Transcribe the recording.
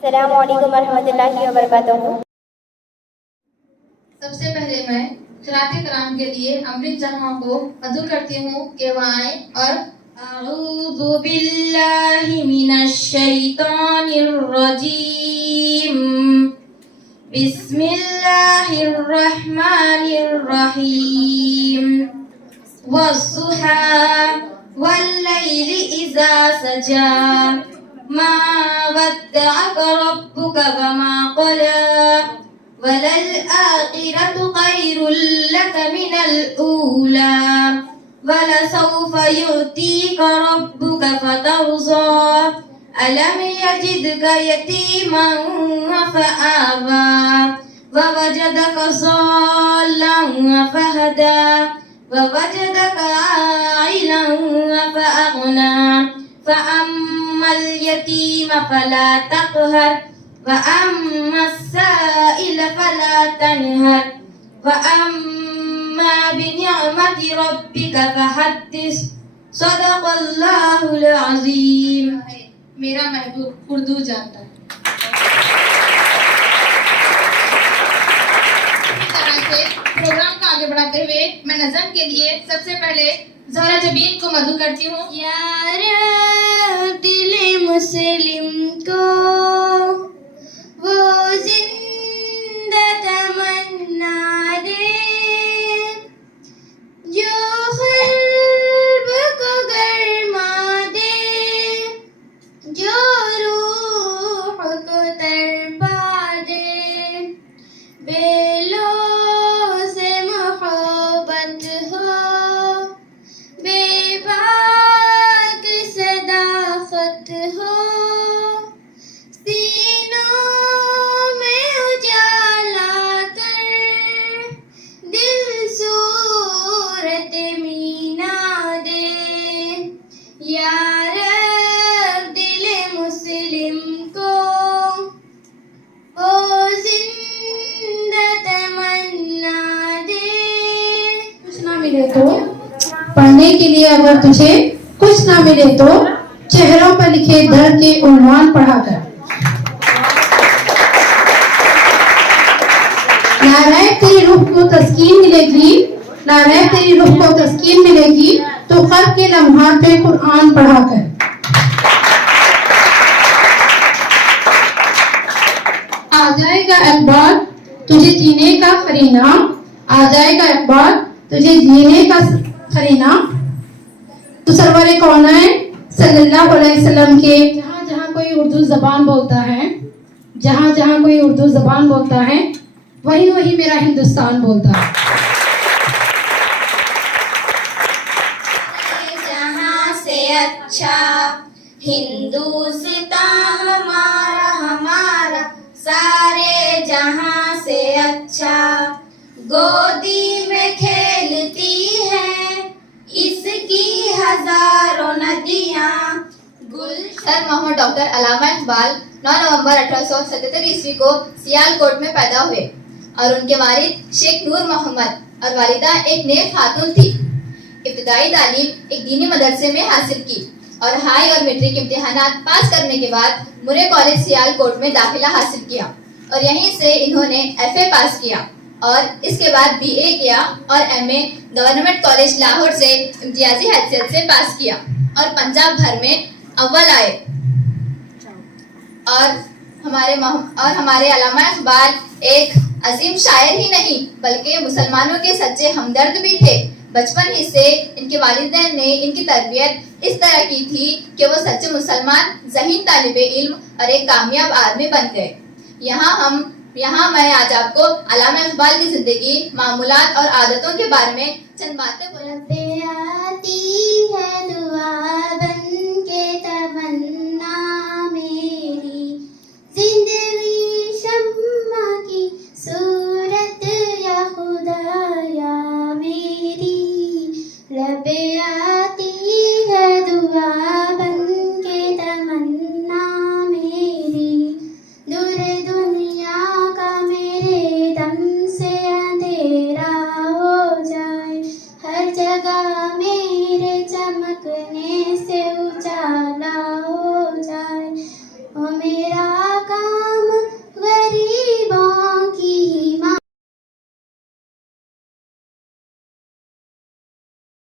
अस्सलामु अलैकुम वरहमतुल्लाहि वबरकातुहू। सबसे पहले मैं क़िराअत कराम के लिए अमृत जहाँ को मधु करती हूँ कि वह आए और अऊज़ु बिल्लाहि मिनश शैतानिर रजीम बिस्मिल्लाहिर रहमानिर रहीम वस्सुहा वल्लैलि इज़ा सजा मा वद्दअक रब्बुका वमा क़ला वलल आखिरतु खैरुल लक मिनल ऊला वलसौफ यु'तीका रब्बुका फतर्ज़ा अलम यजिदका यतीमन फआवा ववजदका ज़ाल्लन फहदा ववजदका आइलन फअग़ना फअम्मल यतीम फला तक़हर वअम्मा अस्साइल फला तनहर वअम्मा बिनिअमति रब्बिका फहद्दिस सदक़ल्लाहुल अज़ीम। मेरा महबूब उर्दू जानता है। इस तरह से प्रोग्राम को आगे बढ़ाते हुए मैं नज़म के लिए सबसे पहले ज़हरा जबीन को मधु करती हूँ। यार दिले मुस्लिम को वो जिंदा तमन्ना दे जो क़ल्ब को गरमा दे जो रूह को तड़पा दे बेलों से मोहब्बत हो बेबाक सदाकत हो सीनों में उजाला कर दिल सूरत मीना दे यार दिल मुस्लिम को ओ जिंदा तमन्ना दे। कुछ ना मिले तो पढ़ने के लिए अगर तुझे कुछ ना मिले तो चेहरों पर लिखे दर्द के उन्वान पढ़ा कर। नारायण तेरी रूह को तस्कीन मिलेगी, नारायण तेरी रूह को तस्कीन मिलेगी तो क़ब्र के लम्हात पे कुरान पढ़ा कर। आ जाएगा इक़बाल तुझे जीने का खरीना, आ जाएगा इक़बाल तुझे जीने का खरीना तो सरवरे कौनैन सल्लल्लाहु अलैहि वसल्लम के जहाँ जहाँ कोई उर्दू ज़बान बोलता है, जहाँ जहाँ कोई उर्दू ज़बान बोलता है वही वही मेरा हिंदुस्तान बोलता है। जहाँ से अच्छा हिंदुस्तान हमारा हमारा सारे जहाँ से अच्छा गोदी में खेलती है इसकी हजारों नदियाँ सर मोहम्मद डॉक्टर अल्लामा इकबाल 9 नवंबर 1877 ईस्वी को सियालकोट में पैदा हुए और उनके वालिद शेख नूर मोहम्मद और वालिदा एक नेक खातून थी। इब्तिदाई तालीम एक दीनी मदरसे में हासिल की और हाई और मैट्रिक इम्तिहानात पास करने के बाद मुरे कॉलेज सियालकोट में दाखिला हासिल किया और यहीं से इन्होंने FA पास किया और इसके बाद BA किया और MA गवर्नमेंट कॉलेज लाहौर से इम्तियाजी हैसियत से पास किया और पंजाब भर में अव्वल आए। और हमारे अल्लामा इकबाल एक अजीम शायर ही नहीं बल्कि मुसलमानों के सच्चे हमदर्द भी थे। बचपन ही से इनके वालिदैन ने इनकी तरबियत इस तरह की थी कि वो सच्चे मुसलमान, ज़हीन तालिबे इल्म और एक कामयाब आदमी बन गए। यहाँ मैं आज आपको अल्लामा इकबाल की जिंदगी, मामूलात और आदतों के बारे में चंद बातें आती है दुआ बन के तमन्ना